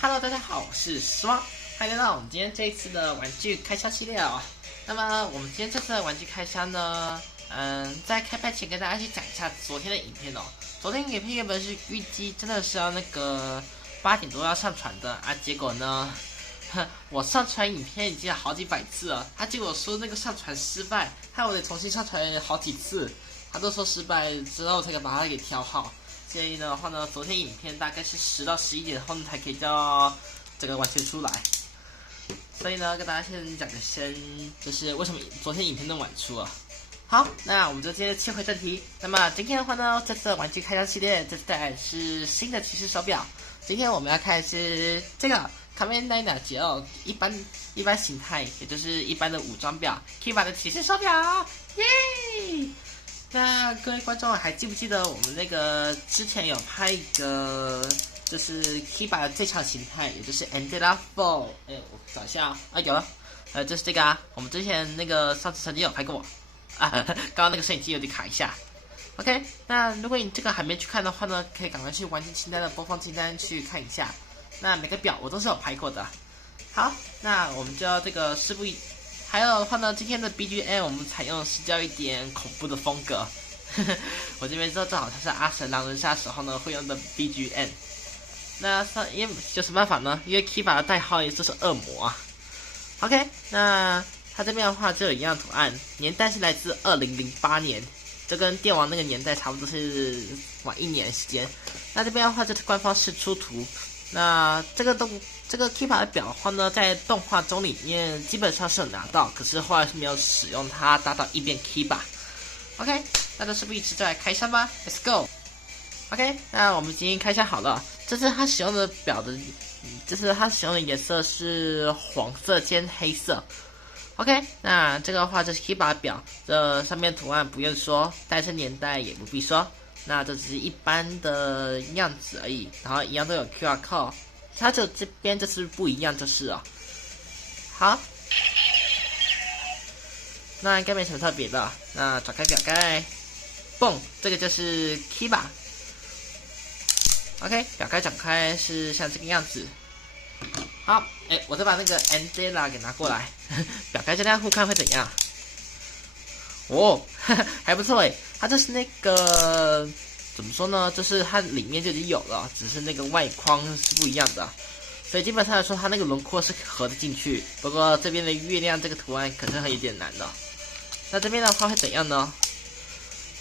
Hello，大家好，我是双，欢迎来到我们今天这一次的玩具开箱系列哦。那么我们今天这次的玩具开箱呢，在开拍前跟大家去讲一下昨天的影片哦。昨天影片原本是预计真的是要那个8点多要上传的啊，结果呢，我上传影片已经好几百次了，他结果说那个上传失败，害我得重新上传好几次，他都说失败之后才可以把它给调好。所以的话呢，昨天影片大概是10到11点后才可以叫这个完全出来。所以呢，跟大家先讲个就是为什么昨天影片那么晚出啊？好，那我们就接着切回正题。那么今天的话呢，这次的玩具开箱系列，这次带来是新的骑士手表。今天我们要看的是这个 Kamen Rider GL 一般形态，也就是一般的武装表 Kiba 的骑士手表，耶！那各位观众还记不记得我们那个之前有拍一个就是 Kiba 的最强形态，也就是 Andela 4。我找一下啊，有了，就是这个啊，我们之前那个上次曾经有拍过啊，刚刚那个摄影机有点卡一下。OK， 那如果你这个还没去看的话呢，可以赶快去玩具清单的播放清单去看一下。那每个表我都是有拍过的。好，那我们就要这个事不宜。还有的话呢，今天的 BGM 我们采用的是较一点恐怖的风格。我这边知道这好像是阿神狼人杀时候呢会用的 BGM。那因为有什么办法呢？因为 Kiba 的代号也就是恶魔啊。OK， 那它这边的话就有一样图案，年代是来自2008年，这跟电王那个年代差不多是晚1年的时间。那这边的话就是官方释出图。那这个 Kiba 的表的话呢，在动画中里面基本上是有拿到，可是后来是没有使用它达到一变 Kiba。OK， 那就事不宜迟，就来开箱吧 ，Let's go。OK， 那我们今天开箱好了，这是它使用的表的，就是它使用的颜色是黄色兼黑色。OK， 那这个的话就是 Kiba 表，这上面图案不用说，代称年代也不必说。那这只是一般的样子而已，然后一样都有 QR code， 它就这边就是不一样就是了。好，那应该没什么特别的。那打开表盖，嘣，这个就是 Kiba。OK， 表盖展开是像这个样子。好，我再把那个 Andela 给拿过来，表盖这样互看会怎样？哦，还不错它就是那个怎么说呢？就是它里面就已经有了，只是那个外框是不一样的，所以基本上来说，它那个轮廓是合得进去。不过这边的月亮这个图案可是有点难的。那这边的话会怎样呢？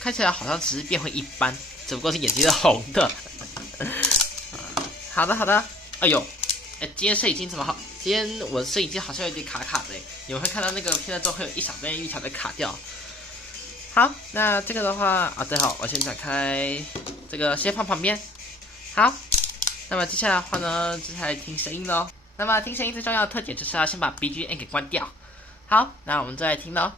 看起来好像只是变回一般，只不过是眼睛是红的。好的，哎呦，今天摄影机怎么好？今天我的摄影机好像有点卡的，你们会看到那个片段中会有一小段一条的卡掉。好，那这个的话啊，对好，我先展开这个，先放旁边。好，那么接下来的话呢，接下来听声音咯。那么听声音最重要的特点就是要先把 BGM 给关掉。好，那我们再来听咯。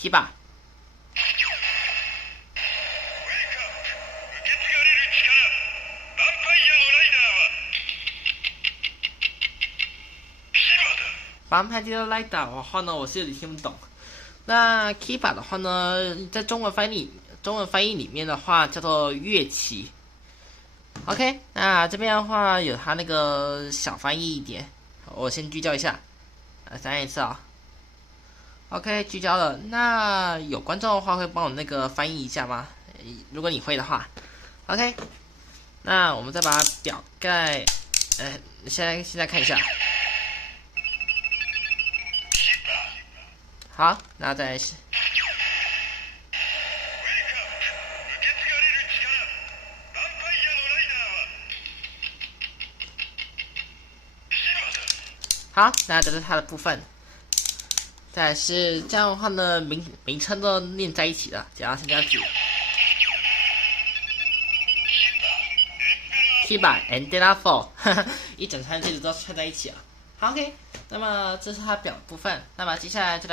Kiba。反派的Rider的话呢，我是有点听不懂。那 Kiba 的话呢，在中文翻译里面的话叫做乐器。OK， 那这边的话有它那个小翻译一点，我先聚焦一下，再按一次啊。OK， 聚焦了。那有观众的话会帮我那个翻译一下吗？如果你会的话。OK， 那我们再把表盖，现在看一下。好，那再来是。好，那这是它的部分。再来是这样的话呢，名称都念在一起了，只要是这样子。Kiba Andela 4，一整串句子都串在一起了。好 ，OK， 那么这是它表部分，那么接下来就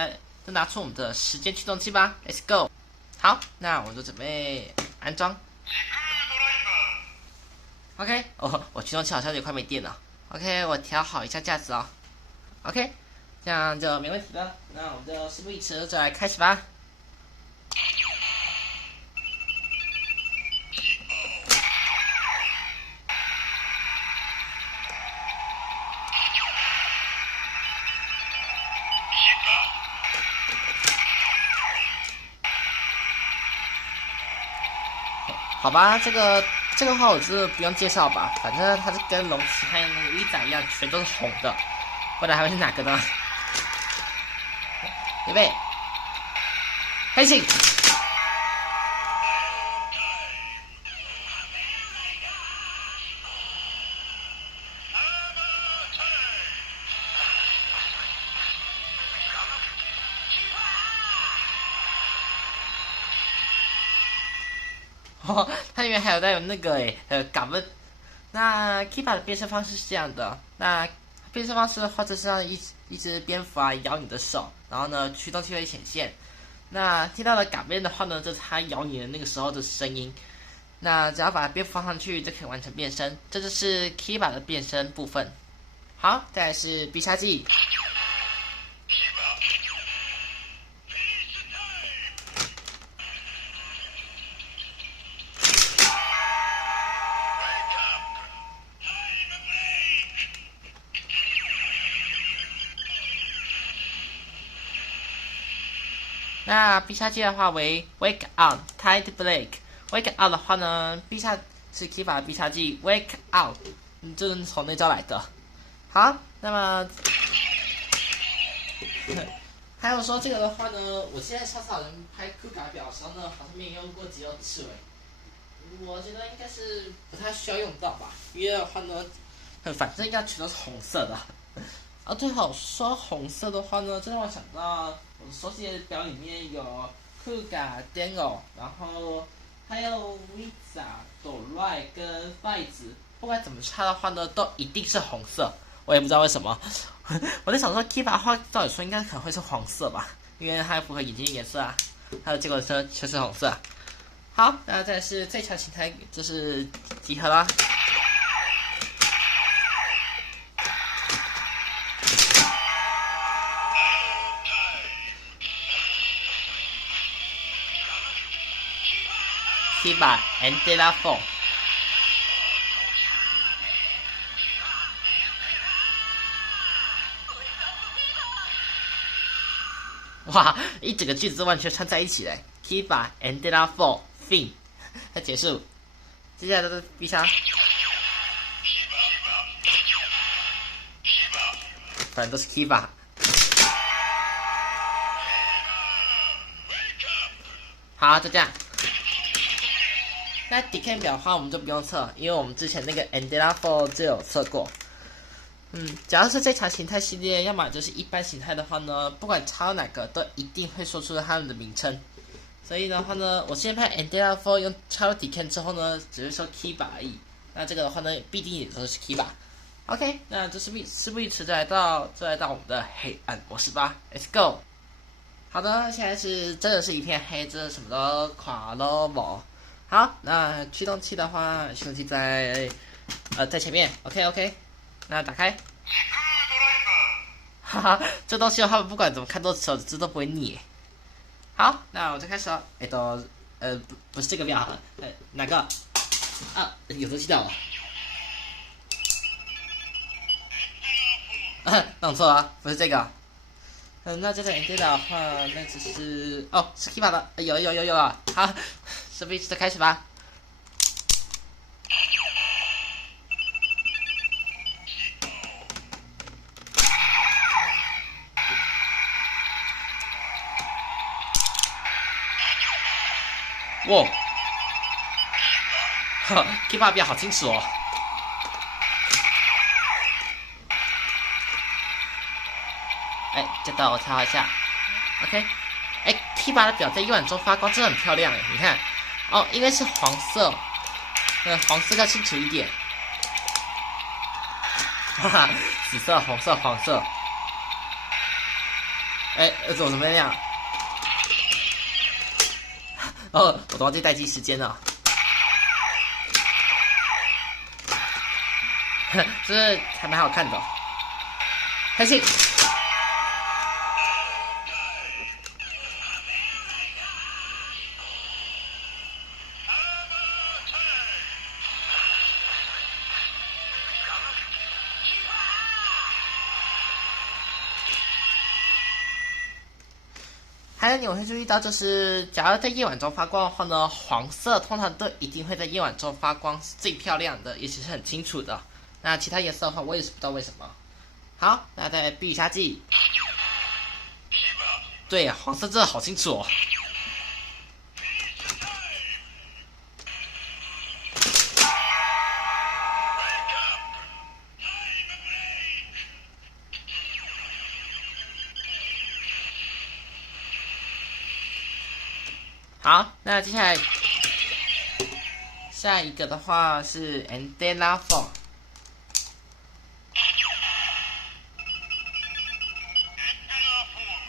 拿出我们的时间驱动器吧 ，Let's go。好，那我们就准备安装。OK， 我驱动器好像有点快没电了。OK， 我调好一下架子哦。OK， 这样就没问题了。那我们就事不宜迟，就来开始吧。好吧，这个话我就不用介绍吧，反正它是跟龙骑还有那个 V 仔一样，全都是红的，不然还会是哪个呢？预备，开始。哦，它里面还有带有那个港问。那 Kiba 的变身方式是这样的，那变身方式的话，就是让一只蝙蝠啊咬你的手，然后呢驱动器会显现。那听到了港变的话呢，就是它咬你的那个时候的声音。那只要把蝙蝠放上去就可以完成变身，这就是 Kiba 的变身部分。好，再来是必杀技。那必杀技的话为 Wake Up Tide Blake。Wake Up 的话呢，必杀是 Kiba 的必杀技 Wake Up， 就是从那招来的。好，那么还有说这个的话呢，我现在超少人拍酷卡表的时候呢，好像没有用过肌肉刺猬，我觉得应该是不太需要用到吧，因为的话呢，反正应该全都是红色的。啊，最好说红色的话呢，这让我想到我熟悉的表里面有酷嘎 Dango， 然后还有 Visa、朵瑞跟筷子，不管怎么插的话呢，都一定是红色。我也不知道为什么，我在想说 Kiba 的话，照理说应该可能会是黄色吧，因为它符合眼睛的颜色啊。它的结果是却是红色。好，那再来是最强形态，就是集合啦。Kiba and Dela Four。哇，一整个句子完全串在一起嘞 ！Kiba and Dela Four Fin， 它结束。接下来都是必杀，反正都是 Kiba。好，就这样。那 Decay 表的话，我们就不用测，因为我们之前那个 Andela Four 就有测过。只要是这场形态系列，要么就是一般形态的话呢，不管插到哪个，都一定会说出他们的名称。所以的话呢，我现在拍 Andela Four 用插入 Decay 之后呢，只是说 Kiba 而已。那这个的话呢，必定也都是 Kiba。OK， 那这事不宜迟，就来到我们的黑暗模式吧 ，Let's go。好的，现在是真的是一片黑，这什么都垮了不？好，那驱动器的话，驱动器在前面 ，OK， 那打开，哈哈，这东西的话，不管怎么看都手指都不会腻。好，那我就开始了。不是这个表，哪个？啊，有东西掉了。弄错了，不是这个。那这个 Andela 的话，那只是是 Kiba 的，有了。好，事不宜迟，开始吧。哇，Kiba 表好清楚哦。这道我抄一下 ，OK。Kiba 的表在夜晚中发光，真的很漂亮哎，你看，因为是黄色，黄色要清楚一点。哈哈，紫色、红色、黄色。怎么那样？我都忘记待机时间了。这还蛮好看的，开心。还还有你会注意到，就是假如在夜晚中发光的话呢，黄色通常都一定会在夜晚中发光，是最漂亮的，也是很清楚的。那其他颜色的话，我也是不知道为什么。好，那再必杀技。对，黄色真的好清楚哦。好，那接下来下一个的话是 Andela Fall。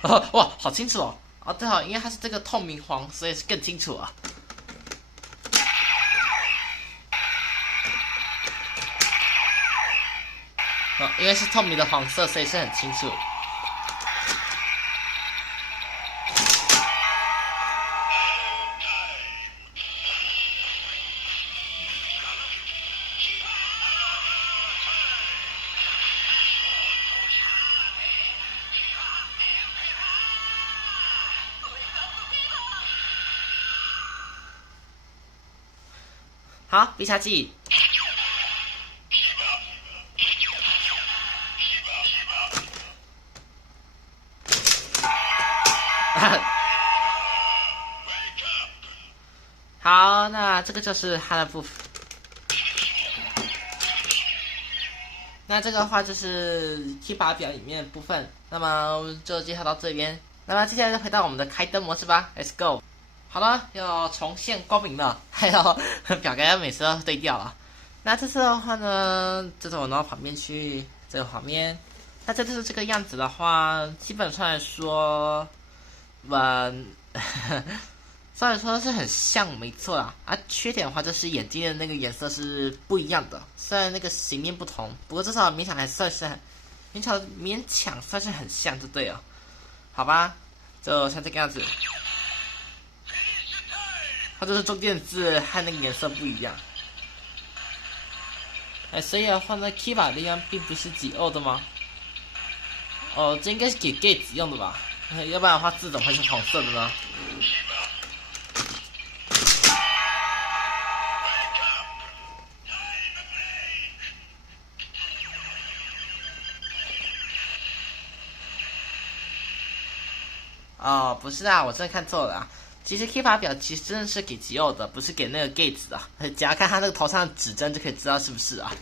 哦，哇，好清楚哦！哦，对哦，因为它是这个透明黄，所以是更清楚啊。哦，因为是透明的黄色，所以是很清楚。好，必杀技。好，那这个就是它的部分。那这个的话就是 Kiba 表里面的部分。那么就介绍到这边。那么接下来就回到我们的开灯模式吧 ，Let's go。好了，要重现光明了，还有表格每次都对调了。那这次的话呢，这次我挪到旁边去，这个旁边。那这次这个样子的话，基本上来说，虽然说是很像，没错啦。啊，缺点的话就是眼睛的那个颜色是不一样的，虽然那个形面不同，不过至少勉强还算是勉强算是很像，就对了。好吧，就像这个样子。它就是中间的字和那个颜色不一样。所以的话呢 ，Kiba 的地方并不是几欧的吗？哦，这应该是给 Gates 用的吧？要不然的话字怎么会是黄色的呢？哦，不是啊，我真的看错了啊。其实 Kiba 表其实真的是给吉奥的，不是给那个 Gates 的。只要看他那个头上的指针就可以知道是不是啊？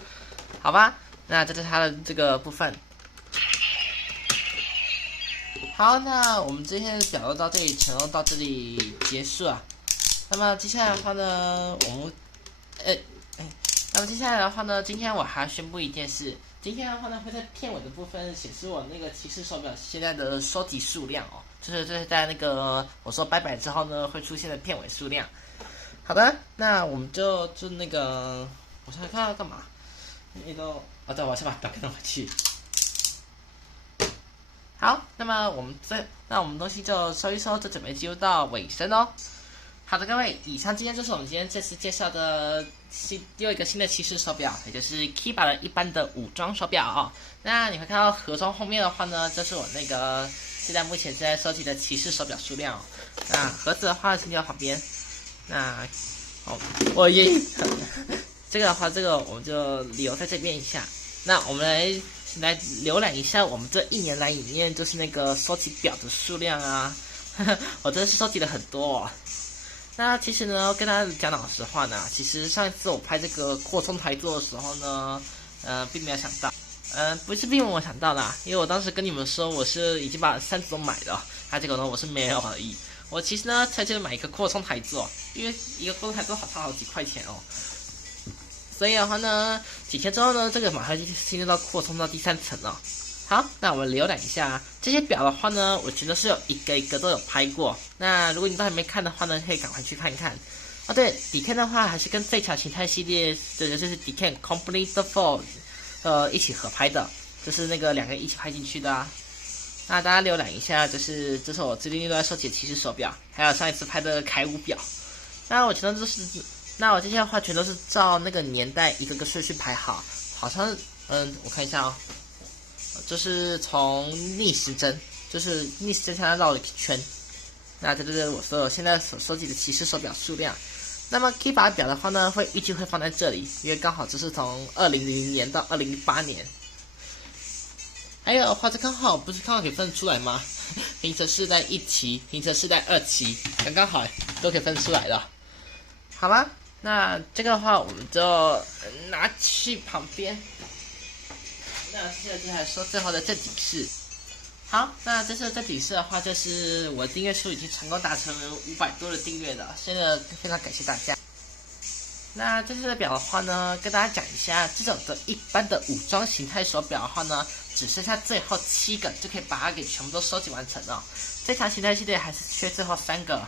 好吧，那这是他的这个部分。好，那我们今天的表都到这里，全都到这里结束啊。那么接下来的话呢，那么接下来的话呢，今天我还要宣布一件事。今天的话呢，会在片尾的部分显示我那个骑士手表现在的收集数量哦，就是这是在那个我说拜拜之后呢会出现的片尾数量。好的，那我们就那个，我想看要干嘛？对，我先把表格拿回去。好，那么我们东西就收一收，就准备进入到尾声哦。好的，各位，以上今天就是我们今天这次介绍的又一个新的骑士手表，也就是 Kiba 的一般的武装手表哦。那你会看到盒装后面的话呢，这是我那个现在目前正在收集的骑士手表数量哦。那盒子的话先放旁边。那我也这个的话，这个我们就留在这边一下。那我们来浏览一下我们这一年来里面就是那个收集表的数量啊，我真的是收集了很多哦。那其实呢，跟大家讲老实话呢，其实上一次我拍这个扩充台座的时候呢，并没有想到，不是并没有想到啦，因为我当时跟你们说我是已经把3只都买了，结果呢我是没有而已。我其实呢才去买一个扩充台座，因为一个扩充台座差好几块钱哦。所以的话呢，几天之后呢，这个马上就进入到扩充到第3层了。好，那我们浏览一下这些表的话呢，我觉得是有一个一个都有拍过。那如果你都还没看的话呢，可以赶快去看一看。啊，对，底片的话还是跟最强形态系列，这就是底片 Complete Fold， 一起合拍的，就是那个2个一起拍进去的啊。那大家浏览一下，这是我最近都在收集的骑士手表，还有上一次拍的凯舞表。那我觉得我这些的话全都是照那个年代一个个顺序排好，好像我看一下哦。就是从逆时针，就是逆时针向它绕了一圈，那这就是我所有现在所收集的骑士手表数量。那么 Kiba 表的话呢，预计会放在这里，因为刚好这是从2000年到2008年。还有的话，这刚好不是刚好可以分出来吗？平成世代1期、平成世代2期，刚好都可以分出来了。好啦，那这个的话我们就拿去旁边。那接下来说最后的正经事。好，那这次的正经事的话，就是我的订阅数已经成功达成500多的订阅了，真的非常感谢大家。那这次的表的话呢，跟大家讲一下，这种的一般的武装形态手表的话呢，只剩下最后7个就可以把它给全部都收集完成了。这场形态系列还是缺最后3个，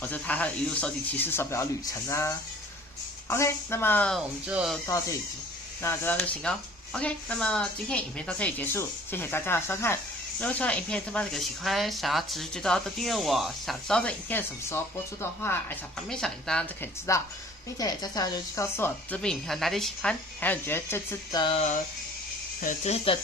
我是他一路收集骑士手表旅程啊。OK， 那么我们就到这里，那这样就行哦。OK， 那么今天影片到这里结束，谢谢大家的收看。如果喜欢影片，对吧？这个喜欢，想要持续知道的订阅我，想知道这影片什么时候播出的话，按下旁边小铃铛就可以知道，并且加上留言告诉我这部影片哪里喜欢，还有你觉得这次的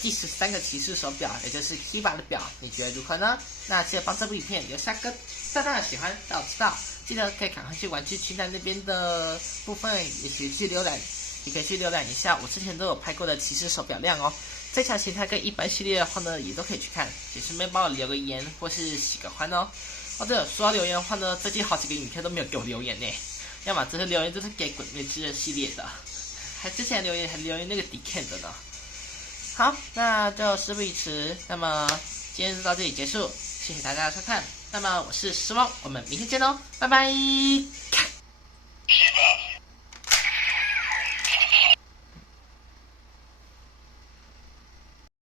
第13个骑士手表，也就是 Kiba 的表，你觉得如何呢？那记得帮这部影片留下个大大的喜欢，让我知道。记得可以赶快去玩具清单那边的部分，也可以去浏览。也可以去浏览一下我之前都有拍过的骑士手表量哦。这场形态跟一般系列的话呢，也都可以去看，也顺便帮我留个言或是喜个欢哦。哦对了，说到留言的话呢，最近好几个影片都没有给我留言呢，要么这些留言都是给鬼灭之刃系列的，之前留言那个 Decan 的呢。好，那就事不宜迟，那么今天就到这里结束，谢谢大家的收看。那么我是失望，我们明天见喽，拜拜。